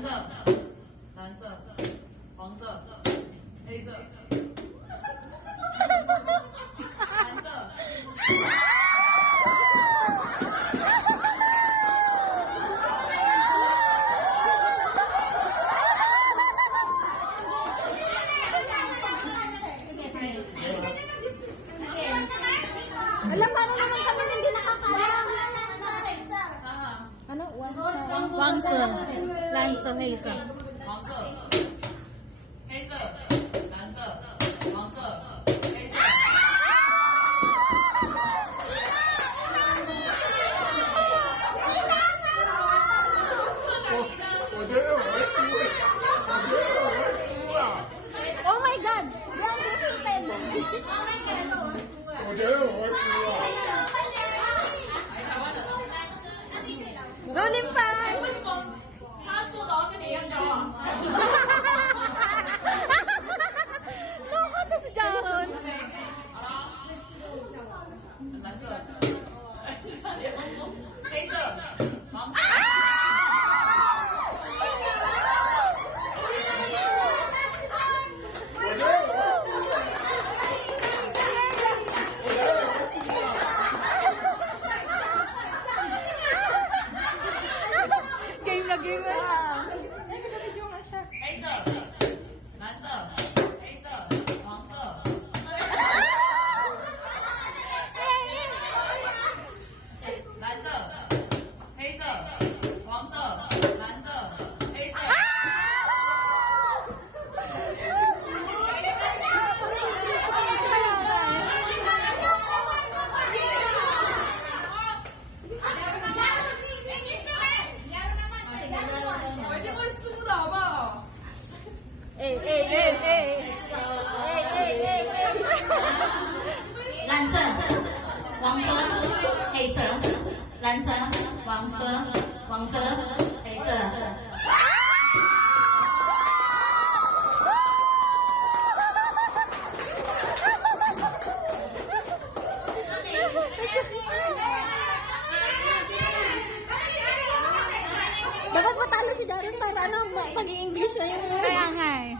蓝色、黄色、黑色、蓝色。Alam, paano naman kami hindi nakakalam? Ano? Wangsa. Lansa, Hazel. 黄色、黑色、蓝色、黄色、黑色。我觉得我会输，我觉得我会输啊！ Oh my God! They are defeated! 我觉得我会输啊！ Go Limpan! 为什么他做到跟你一样高啊？ Loko to si Jaron! 好了，蓝色、黑色、黄色。我觉得我会输啊！我觉得我会输啊！ Game na game na! 黑色、蓝色、黑色、黄色。蓝色、黑色、黄色、蓝色、黑色。我一定会输的，好不好？ Eh, eh, eh, eh! Eh, eh, eh, eh! 蓝色、黄色、黑色、蓝色、黄色、黄色、黑色。 Dapat matalo si Darren para ano, pag-i-English na yung... Kaya nga eh.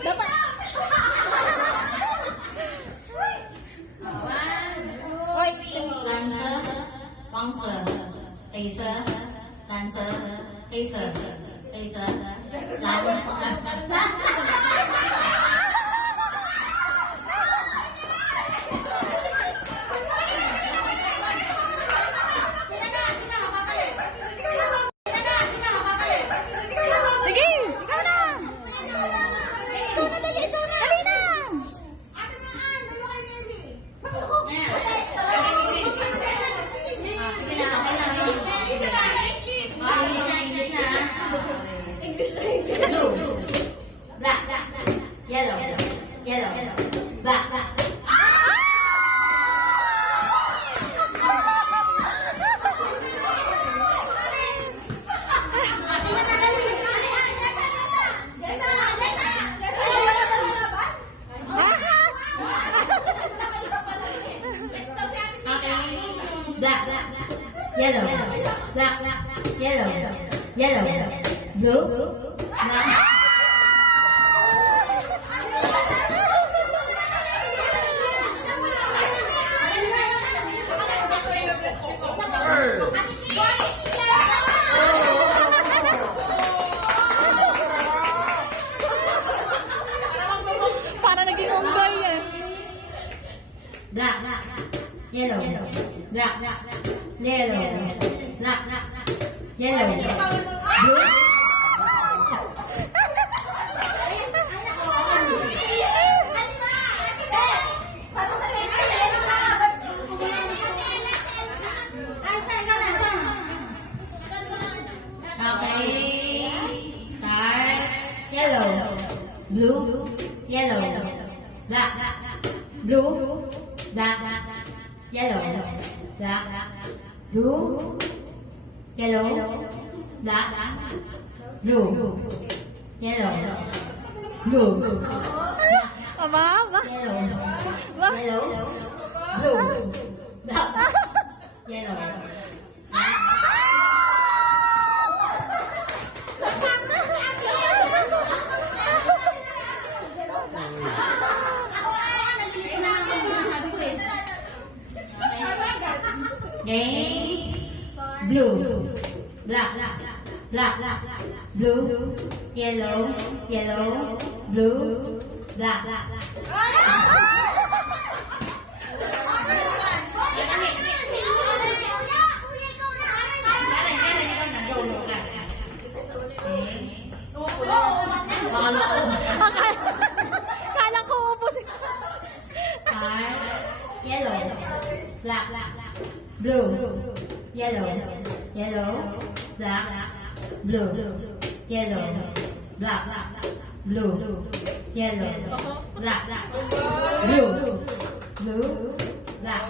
Dapat... 蓝色、黄色、黑色、蓝色、黑色、黑色、蓝。 Sige! Ikaw na! Ikaw na dali! Dali na! Blue, black, yellow, yellow, black. Black, yellow, black, yellow, blue, black. Para naging onggoy eh. Black, yellow, black, yellow, black, yellow, blue. Okay, start. Yellow, blue, yellow, black, blue, black, yellow, black, blue, yellow, black, blue, yellow, blue, Aba, aba. yellow, Aba. yellow, blue, black, yellow, black. blue, black, black, blue, yellow, yellow, blue, black. Kala ko ubos. Start. Yellow, black, blue, yellow, yellow, black, blue, yellow, black, blue, yellow, black, blue, blue, black,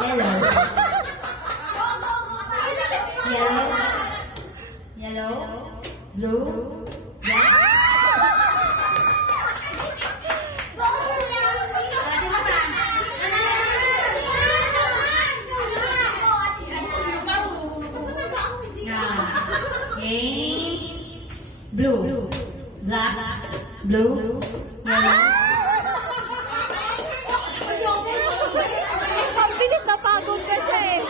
yellow, yellow, yellow, blue, black. Blue, black, blue, yellow. Ang bilis na pagod ka siya eh.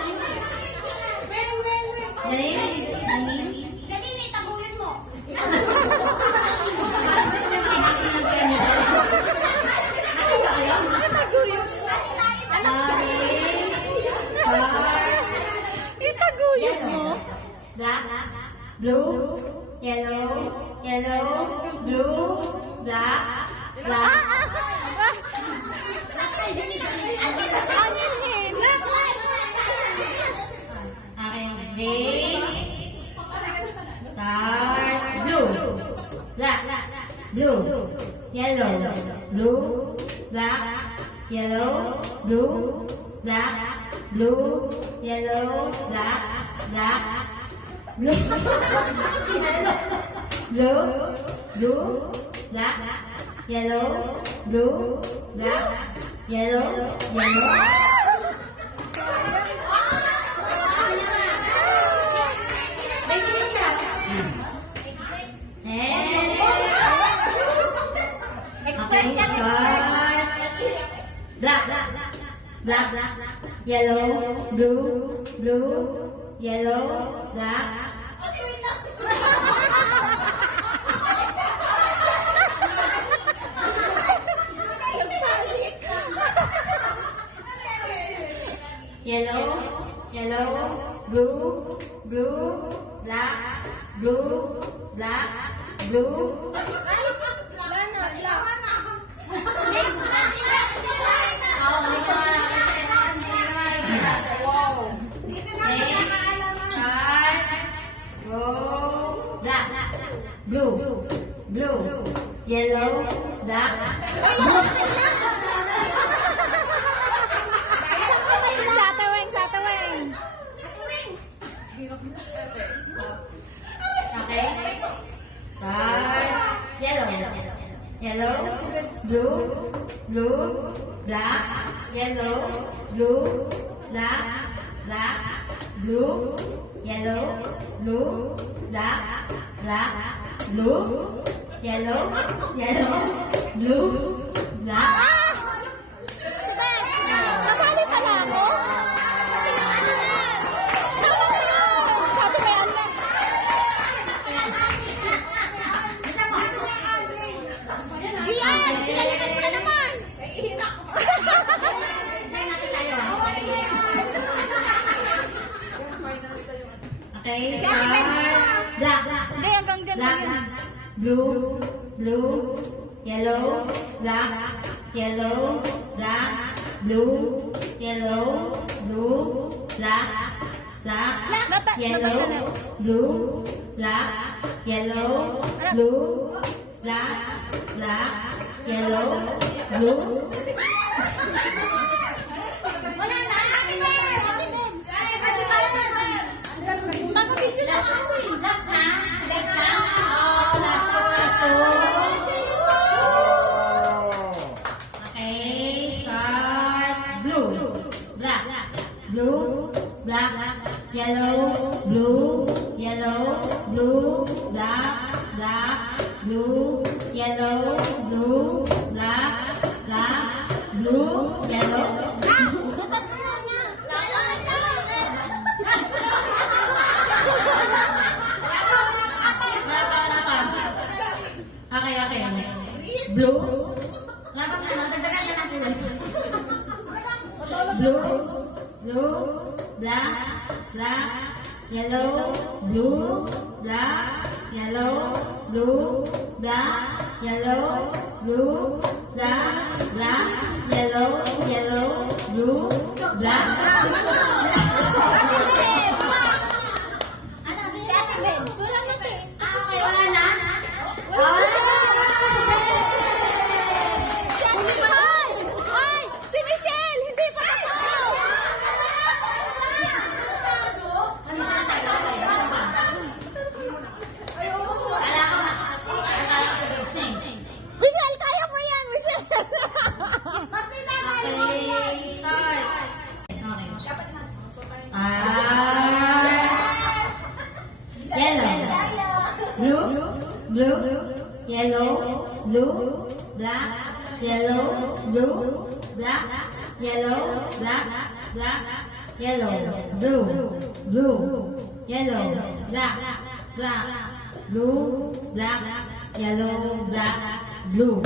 Itaguyod mo. Black, blue, yellow, yellow, blue, black, black. Angilhin. Okay, ready? Start. Blue, black, blue, yellow, blue, black, yellow, blue, black, blue, yellow, black, black, blue, blue, blue, black, yellow, blue, black, yellow, yellow. Okay, start. Black, black, yellow, blue, blue, yellow, black. Yellow, yellow, blue, blue, black, blue, black, blue. Blue, blue, yellow, black, blue. Sa taweng. Okay. Start. Yellow, yellow, blue, blue, black, yellow, blue, black, black, blue, yellow, blue, black, black, blue, yellow, yellow, blue, black. Kasali pala ako. Sabi kay Anna. Rian, pinalikan mo na naman. Okay, start. Black, Hindi, hanggang ganun. black, blue, blue, yellow, black, yellow, black, blue, yellow, blue, black, black, yellow, blue, black, yellow, blue, black, black, yellow, blue. Tama video na. Last na, next na. Oh, last two. Okay, start. Blue, black, blue, black, yellow, blue, yellow, blue, black, black, blue, yellow, blue, black, black, blue, yellow. blue. Lapang na, dagdagan na natin. Blue, blue, black, black, yellow, blue, black, yellow, blue, black, yellow, blue, black, black, yellow, yellow, blue, black. Ano? Si Ate Benz, wala na te. Okay, wala na? Ay! Si Michelle! Hindi pa tapos! Ano siya tayo? Ano ba? Kala ko na. Kala ko sa business. Michelle, kaya mo yan, Michelle! Okay, start. Okay. Yellow. Blue. Yellow. Blue. Black. Yellow. Blue. Black. Yellow. Black. Black. Yellow. Blue. Yellow. Black. Black. Blue. Black. Yellow. Black. Blue.